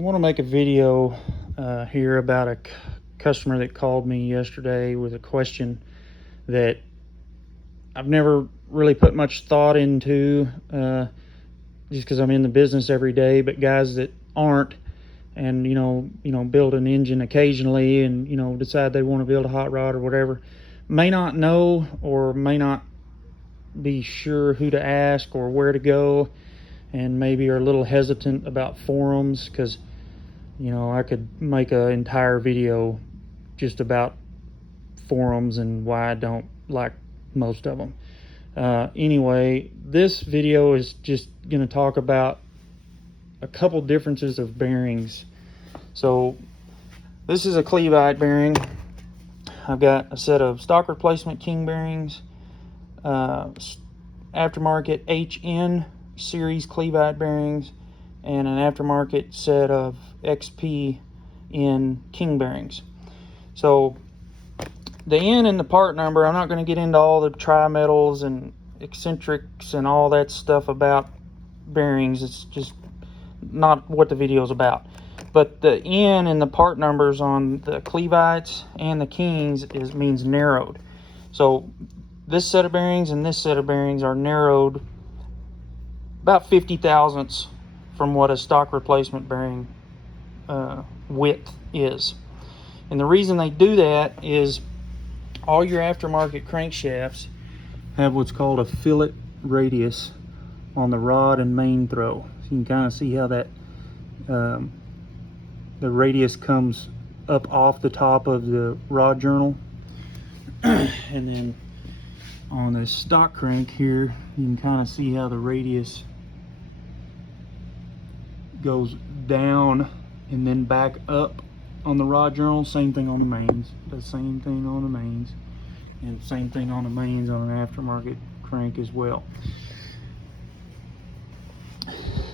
want to make a video here about a customer that called me yesterday with a question that I've never really put much thought into, just because I'm in the business every day. But guys that aren't, and build an engine occasionally, and decide they want to build a hot rod or whatever, may not know or may not be sure who to ask or where to go, and maybe are a little hesitant about forums, because I could make an entire video just about forums and why I don't like most of them. Anyway, this video is just going to talk about a couple differences of bearings. So this is a Cleveite bearing. I've got a set of stock replacement King bearings, aftermarket HN series Cleveite bearings, and an aftermarket set of XP in King bearings. So the N and the part number, I'm not going to get into all the tri-metals and eccentrics and all that stuff about bearings. It's just not what the video is about. But the N and the part numbers on the Cleveites and the Kings means narrowed. So this set of bearings and this set of bearings are narrowed about 50 thousandths from what a stock replacement bearing width is. And the reason they do that is all your aftermarket crankshafts have what's called a fillet radius on the rod and main throw. So you can kind of see how that the radius comes up off the top of the rod journal. And then on the stock crank here, you can kind of see how the radius goes down and then back up on the rod journal. Same thing on the mains. The same thing on the mains, and same thing on the mains on an aftermarket crank as well.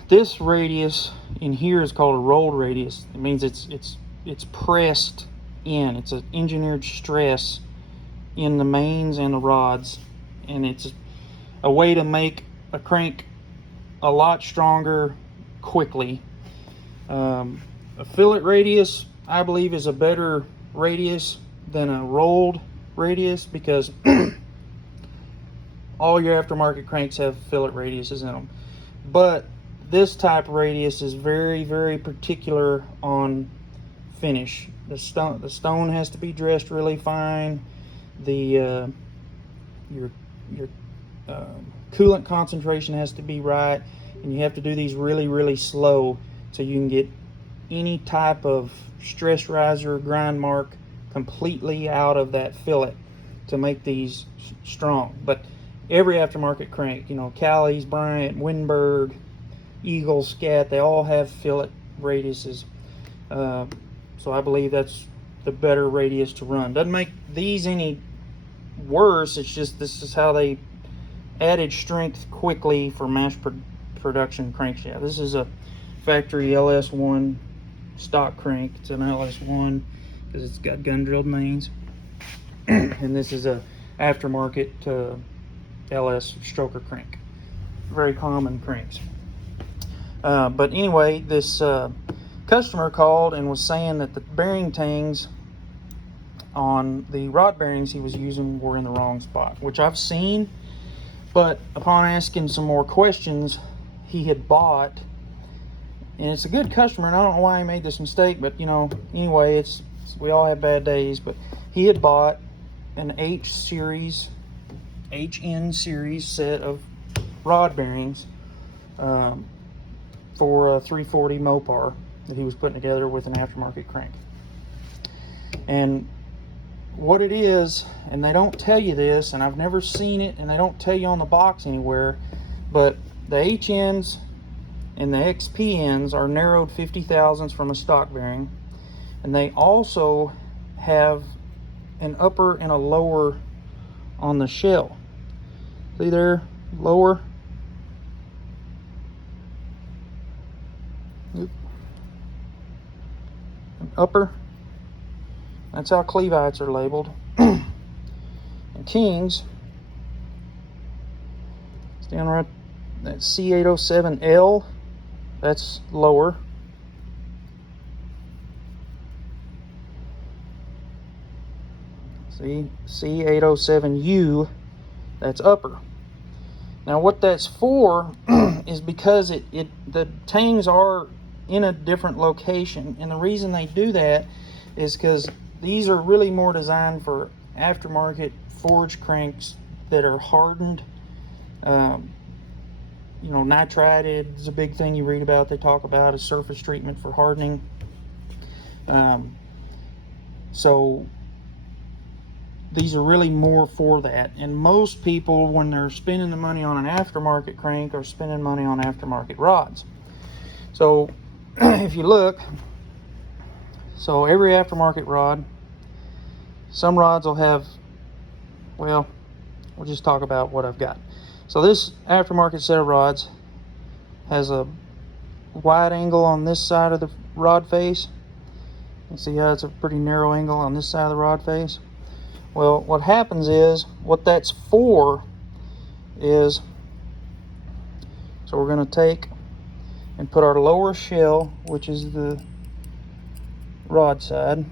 This radius in here is called a rolled radius. It means it's pressed in. It's an engineered stress in the mains and the rods, and it's a way to make a crank a lot stronger quickly. A fillet radius, I believe, is a better radius than a rolled radius, because all your aftermarket cranks have fillet radiuses in them. But this type of radius is very, very particular on finish. The stone has to be dressed really fine. The your coolant concentration has to be right, and you have to do these really, really slow so you can get any type of stress riser, grind mark completely out of that fillet to make these strong. But every aftermarket crank, Callie's, Bryant, Winberg, Eagle, Scat, they all have fillet radiuses. So I believe that's the better radius to run. Doesn't make these any worse. It's just this is how they added strength quickly for mass production crankshaft. This is a factory LS1 stock crank. It's an LS1 because it's got gun drilled mains. And this is a aftermarket LS stroker crank. Very common cranks. But anyway, this customer called and was saying that the bearing tangs on the rod bearings he was using were in the wrong spot, which I've seen. But upon asking some more questions, he had bought, and it's a good customer, and I don't know why he made this mistake, but anyway, we all have bad days. But he had bought an HN series set of rod bearings for a 340 Mopar that he was putting together with an aftermarket crank. And what it is, and they don't tell you this, and I've never seen it, and they don't tell you on the box anywhere, but the HNs and the XPNs are narrowed 50 thousandths from a stock bearing, and they also have an upper and a lower on the shell. See there, lower. An upper. That's how Cleveites are labeled. And Kings, it's down right, that C807L, that's lower. See, C807U, that's upper. Now what that's for is because the tangs are in a different location, and the reason they do that is because these are really more designed for aftermarket forged cranks that are hardened. You know, nitrided is a big thing you read about. They talk about a surface treatment for hardening. So these are really more for that, and most people, when they're spending the money on an aftermarket crank, are spending money on aftermarket rods. So if you look, so every aftermarket rod, some rods will have, well, we'll just talk about what I've got. So this aftermarket set of rods has a wide angle on this side of the rod face. You see how it's a pretty narrow angle on this side of the rod face? Well, what happens is, what that's for is, so we're going to take and put our lower shell, which is the rod side,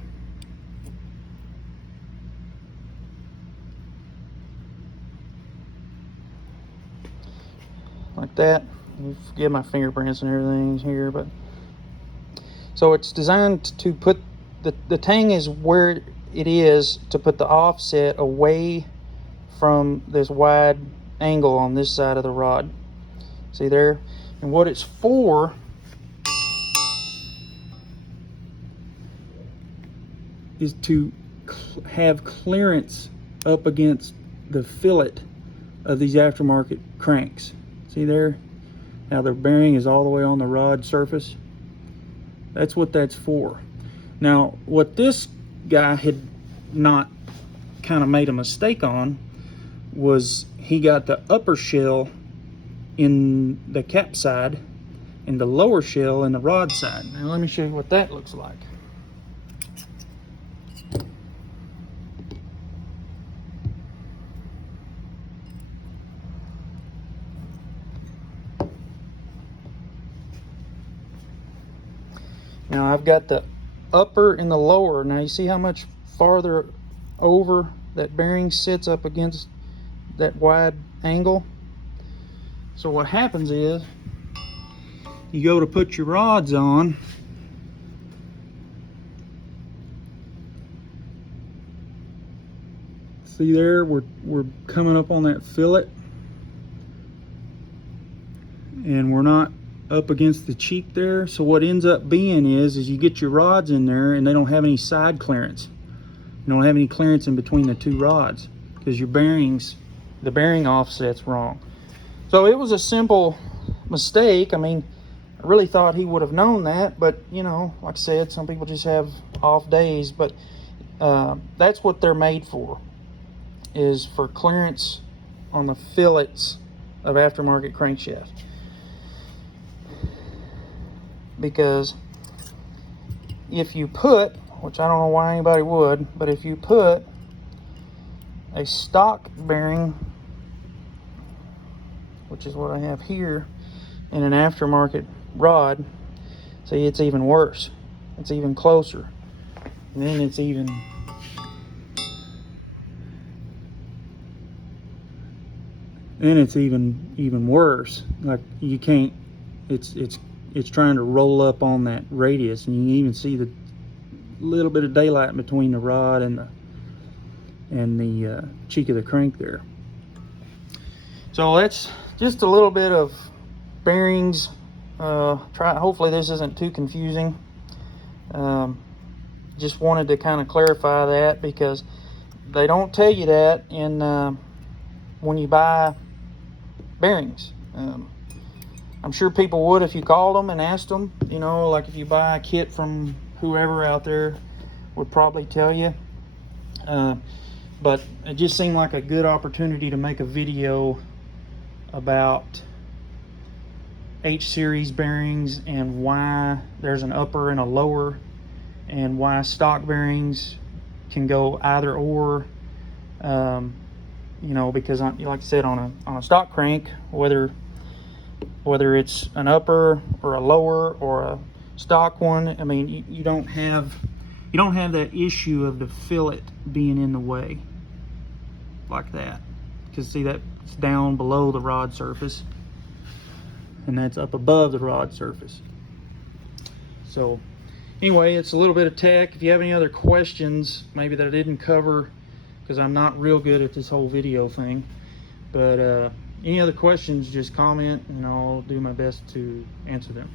like that. You forgive my fingerprints and everything here, but so it's designed to put the tang is where it is to put the offset away from this wide angle on this side of the rod. See there? And what it's for is to have clearance up against the fillet of these aftermarket cranks. See there? Now their bearing is all the way on the rod surface. That's what that's for. Now, what this guy had not kind of made a mistake on was he got the upper shell in the cap side and the lower shell in the rod side. Now let me show you what that looks like. Now I've got the upper and the lower. Now you see how much farther over that bearing sits up against that wide angle? So what happens is, you go to put your rods on, see there, we're coming up on that fillet, and we're not up against the cheek there. So what ends up being is you get your rods in there and they don't have any side clearance. You don't have any clearance in between the two rods because your bearings, the bearing offset's wrong. So it was a simple mistake. I mean, I really thought he would have known that, but you know, like I said, some people just have off days. But that's what they're made for, is for clearance on the fillets of aftermarket crankshafts. Because if you put, which I don't know why anybody would, but if you put a stock bearing, which is what I have here, in an aftermarket rod, see, it's even worse. It's even closer. And then it's even worse. Like, you can't, it's trying to roll up on that radius, and you can even see the little bit of daylight between the rod and the cheek of the crank there. So that's just a little bit of bearings. Hopefully this isn't too confusing. Just wanted to kind of clarify that, because they don't tell you that in when you buy bearings. I'm sure people would if you called them and asked them, you know, like if you buy a kit from whoever out there would probably tell you. But it just seemed like a good opportunity to make a video about H-series bearings and why there's an upper and a lower, and why stock bearings can go either or. You know, because like I said, on a stock crank, whether it's an upper or a lower or a stock one, I mean, you don't have you don't have that issue of the fillet being in the way like that. Because see, that's down below the rod surface, and that's up above the rod surface. So anyway, it's a little bit of tech. If you have any other questions, maybe that I didn't cover, because I'm not real good at this whole video thing, but any other questions, just comment and I'll do my best to answer them.